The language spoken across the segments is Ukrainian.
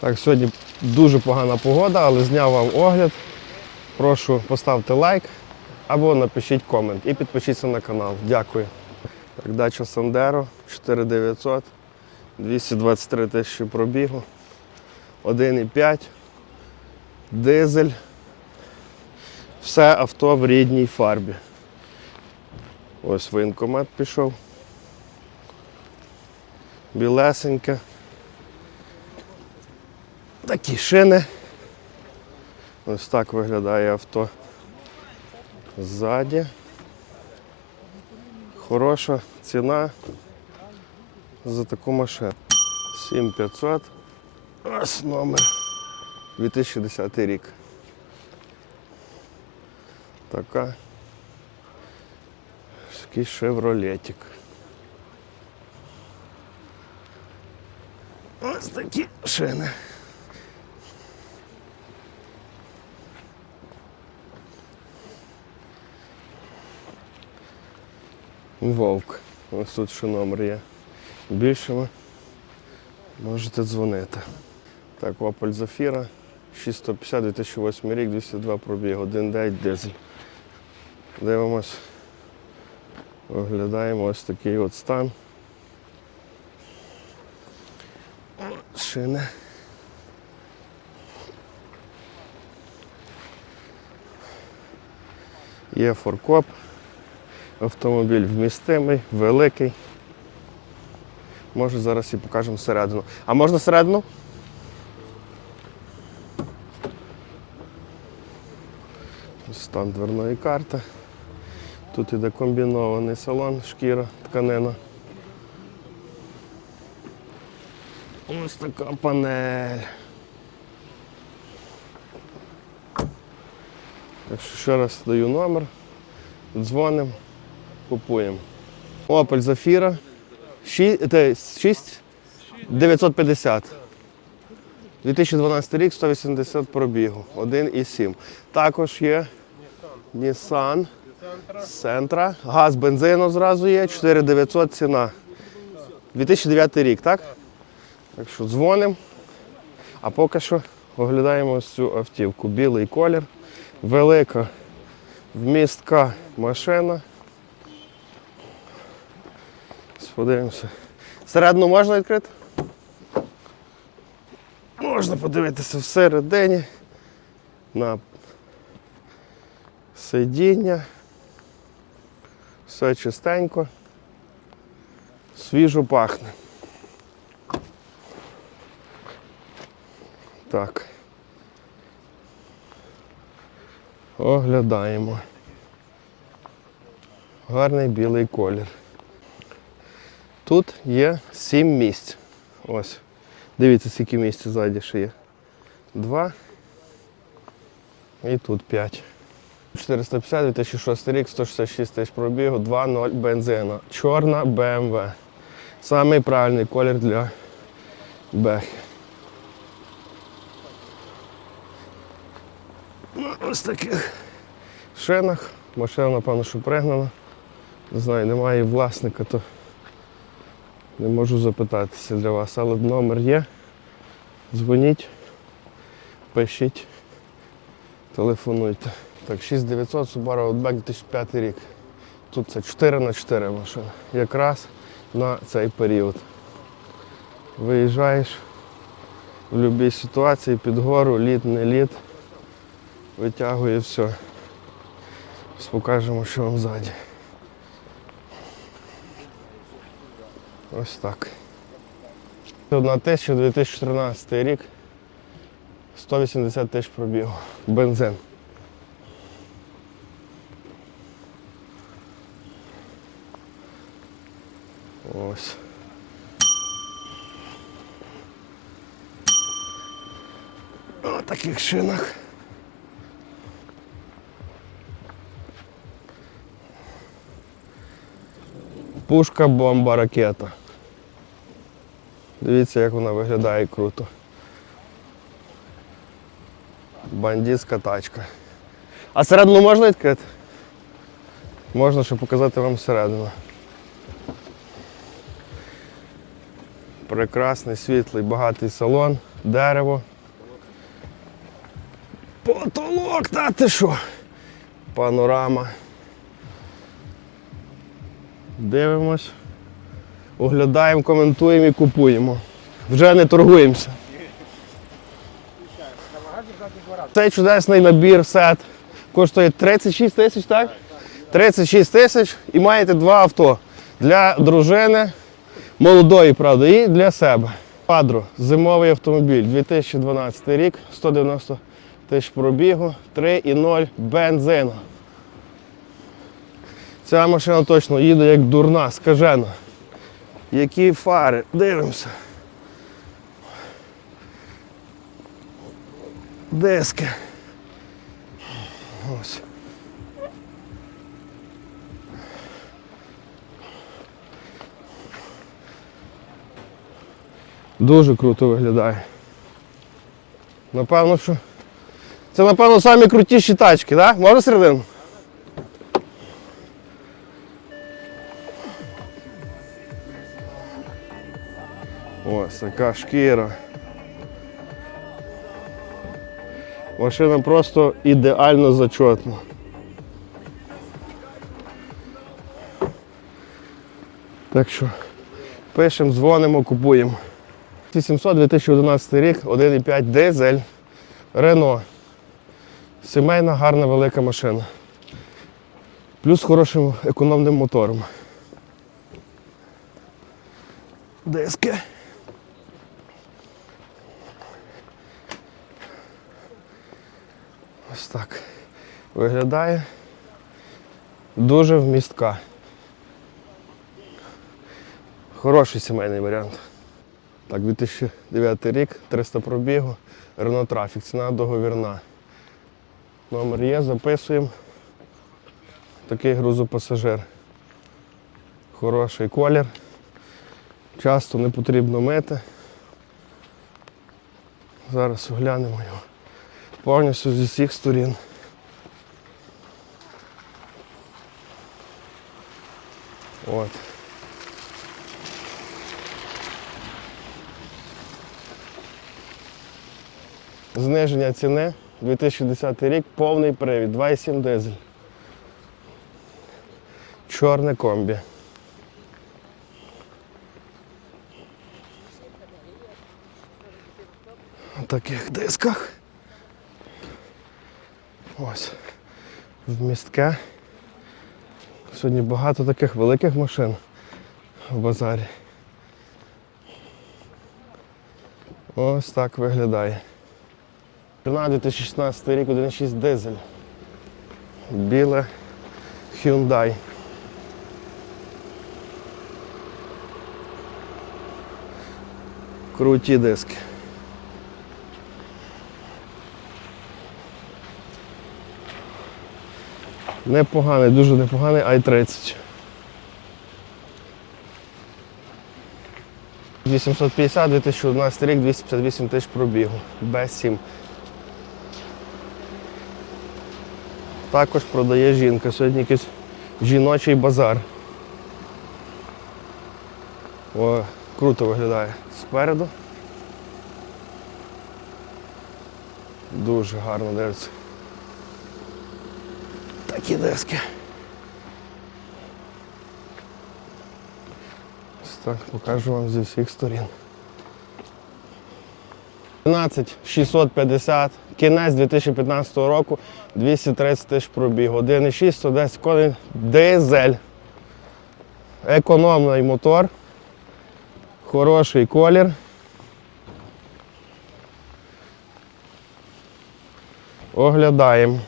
Так, сьогодні дуже погана погода, але зняв вам огляд. Прошу поставте лайк або напишіть комент і підпишіться на канал. Дякую. Так, дача Сандеро 4900, 223 тисячі пробігу, 1,5, дизель. Все авто в рідній фарбі. Ось воєнкомат пішов. Білесеньке. Такі шини. Ось так виглядає авто ззаді. Хороша ціна за таку машину. 7500. Ось номер. 2010 рік. Така. Такий шевролетик. Ось такі шини. Вовк. Ось тут ще номер є. Більшими можете дзвонити. Так, Opel Zafira 650 2008 рік, 202 пробіг, 1.9 дизель. Дивимось. Оглядаємо ось такий от стан. Шини. Є форкоп. Автомобіль вмістимий, великий. Може зараз і покажемо всередину. А можна всередину? Стан дверної карти. Тут іде комбінований салон, шкіра, тканина. Ось така панель. Так що ще раз даю номер, дзвонимо, купуємо. Opel Zafira 6 950. 2012 рік, 180 пробігу, 1,7. Також є Nissan Sentra. Газ, бензину зразу є, 4900 ціна. 2009 рік, так? Так що дзвонимо. А поки що оглядаємо ось цю автівку. Білий колір, велика вмістка машина. Подивимося. Середину можна відкрити? Можна подивитися всередині на сидіння. Все чистенько, свіжо пахне. Так. Оглядаємо. Гарний білий колір. Тут є сім місць. Ось. Дивіться, скільки місць ззаді ще є. Два. І тут п'ять. 450, 2006 рік, 166 тисяч пробігу, 2.0 бензина. Чорна BMW. Самий правильний колір для бехи. Ну, ось таких шинах. Машина, напевно, що пригнана. Не знаю, немає власника, то не можу запитатися для вас, але номер є. Дзвоніть, пишіть, телефонуйте. Так, 6900 Subaru Outback 2005 рік. Тут це 4 на 4 машина. Якраз на цей період. Виїжджаєш в будь-якій ситуації під гору, лід, не лід. Витягує все. Покажемо, що вам ззаді. Ось так. Одна тисяча 2014 рік. 180 тисяч пробігу. Бензин. Ось. На таких шинах. Пушка, бомба, ракета. Дивіться, як вона виглядає круто. Бандитська тачка. А середину можна відкрити? Можна, щоб показати вам середину. Прекрасний, світлий, багатий салон, дерево. Потолок, та ти що? Панорама. Дивимось. Оглядаємо, коментуємо і купуємо. Вже не торгуємося. Цей чудесний набір сет коштує 36 тисяч, так? 36 тисяч і маєте два авто для дружини, молодої, правда, і для себе. Падро, зимовий автомобіль, 2012 рік, 190 тисяч пробігу, 3,0 бензину. Ця машина точно їде як дурна, скажена. Які фари, дивимося. Диски. Ось. Дуже круто виглядає. Напевно, що. Це, напевно, самі крутіші тачки, так? Можна середину? Така шкіра. Машина просто ідеально зачетна. Так що пишемо, дзвонимо, купуємо. 800 2011 рік, 1,5 дизель, Рено. Сімейна, гарна, велика машина. Плюс хорошим економним мотором. Диски. Так виглядає. Дуже вмістка. Хороший сімейний варіант. Так, 2009 рік, 300 пробігу, Renault Traffic, ціна договірна. Номер є, записуємо. Такий грузопасажир. Хороший колір. Часто не потрібно мити. Зараз оглянемо його повністю зі всіх сторін. От. Зниження ціни 2010 рік, повний привід, 2,7 дизель. Чорне комбі. В таких дисках. Ось. В містке. Сьогодні багато таких великих машин в базарі. Ось так виглядає. Ціна 2016 рік 1,6 дизель. Біле Hyundai. Круті диски. Непоганий, дуже непоганий i30. 850, 2011 рік, 258 тисяч пробігу. Б7. Також продає жінка. Сьогодні якийсь жіночий базар. О, круто виглядає спереду. Дуже гарно дивиться. Такі диски. Ось так покажу вам зі всіх сторін. 12 650, кінець 2015 року, 230 тисяч пробіг, 1,6, 110 коней, дизель. Економний мотор, хороший колір. Оглядаємо.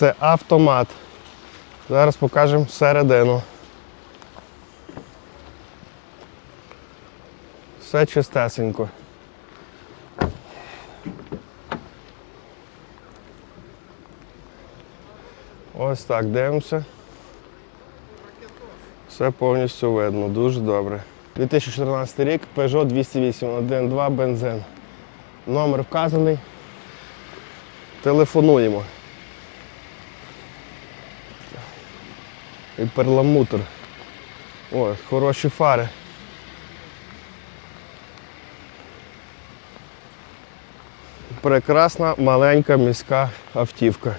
Це автомат. Зараз покажемо середину. Все чистесенько. Ось так дивимося. Все повністю видно, дуже добре. 2014 рік, Peugeot 208, 1.2 бензин. Номер вказаний. Телефонуємо. і перламутр. О, хороші фари. Прекрасна маленька міська автівка.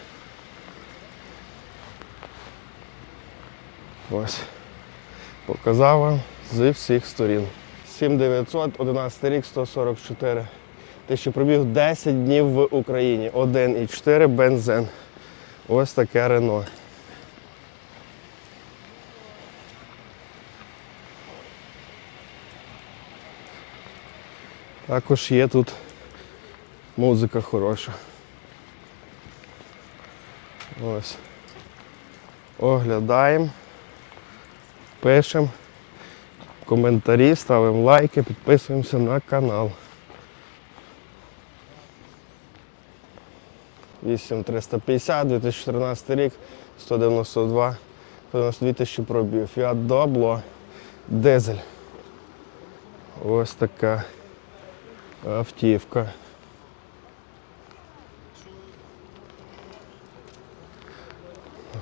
Ось. Показав вам з всіх сторін. 7900, 11 рік, 144. Тисячі пробіг 10 днів в Україні. 1,4 бензин. Ось таке Рено. Також є тут музика хороша. Ось. Оглядаємо, пишемо коментарі, ставимо лайки, підписуємося на канал. 8350, 2014 рік, 192, 192 тисячі пробів. Фіат Добло, дизель. Ось така автівка.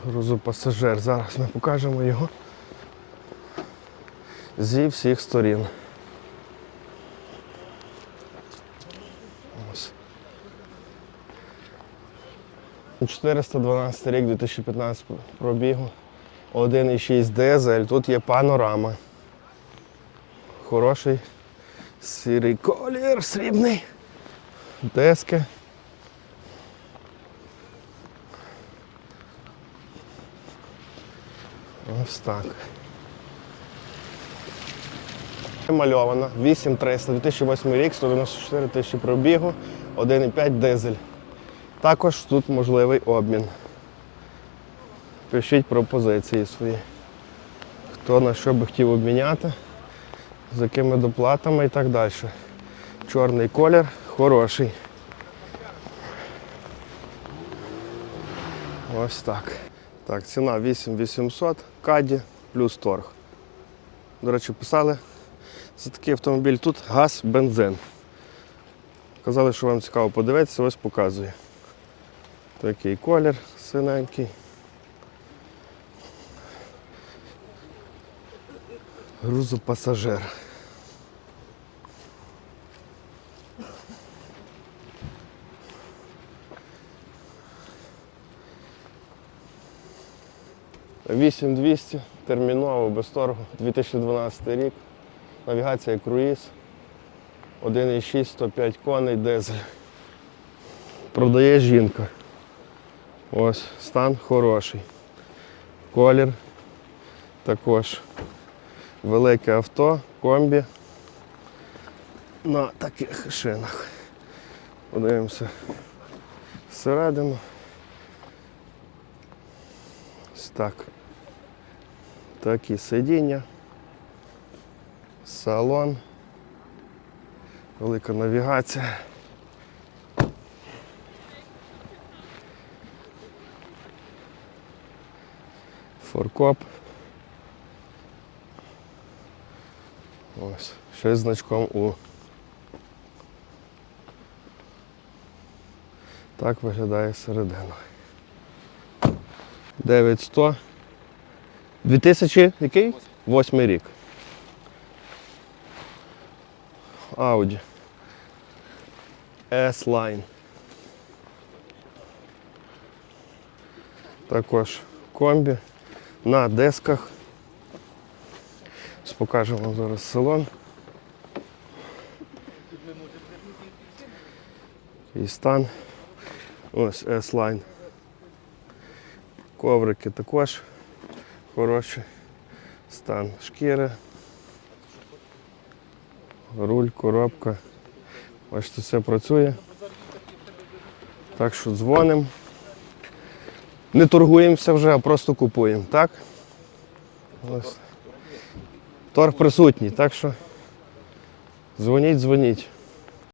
Грузопасажир. Зараз ми покажемо його зі всіх сторін. Ось. 412 рік 2015 пробігу. 1,6 дизель. Тут є панорама. Хороший сірий колір, срібний. Диски. Ось так. Мальована 8300, 2008 рік, 194 тисячі пробігу, 1,5 дизель. Також тут можливий обмін. Пишіть пропозиції свої. Хто на що би хотів обміняти, з якими доплатами і так далі. Чорний колір хороший. Ось так. Так, ціна 8800, каді плюс торг. До речі, писали за такий автомобіль тут газ, бензин. Казали, що вам цікаво подивитися, ось показую. Такий колір синенький. Грузопасажир. Вісім 200 терміново без торгу, 2012 рік. Навігація круїз. 1,6, 105 коней, дизель. Продає жінка. Ось, стан хороший. Колір також. Велике авто, комбі на таких шинах. Подивимося всередину. Ось так. Такі сидіння. Салон. Велика навігація. Форкоп. Ось, ще з значком У. Так виглядає середина. 9100. 2000 який? Восьмий рік. Audi. S-Line. Також комбі на дисках. Покажемо вам зараз салон. І стан. Ось S-Line. Коврики також хороші. Стан шкіри. Руль, коробка. Бачите, все працює. Так що дзвонимо. Не торгуємося вже, а просто купуємо, так? Ось. Торг присутній, так що дзвоніть, дзвоніть.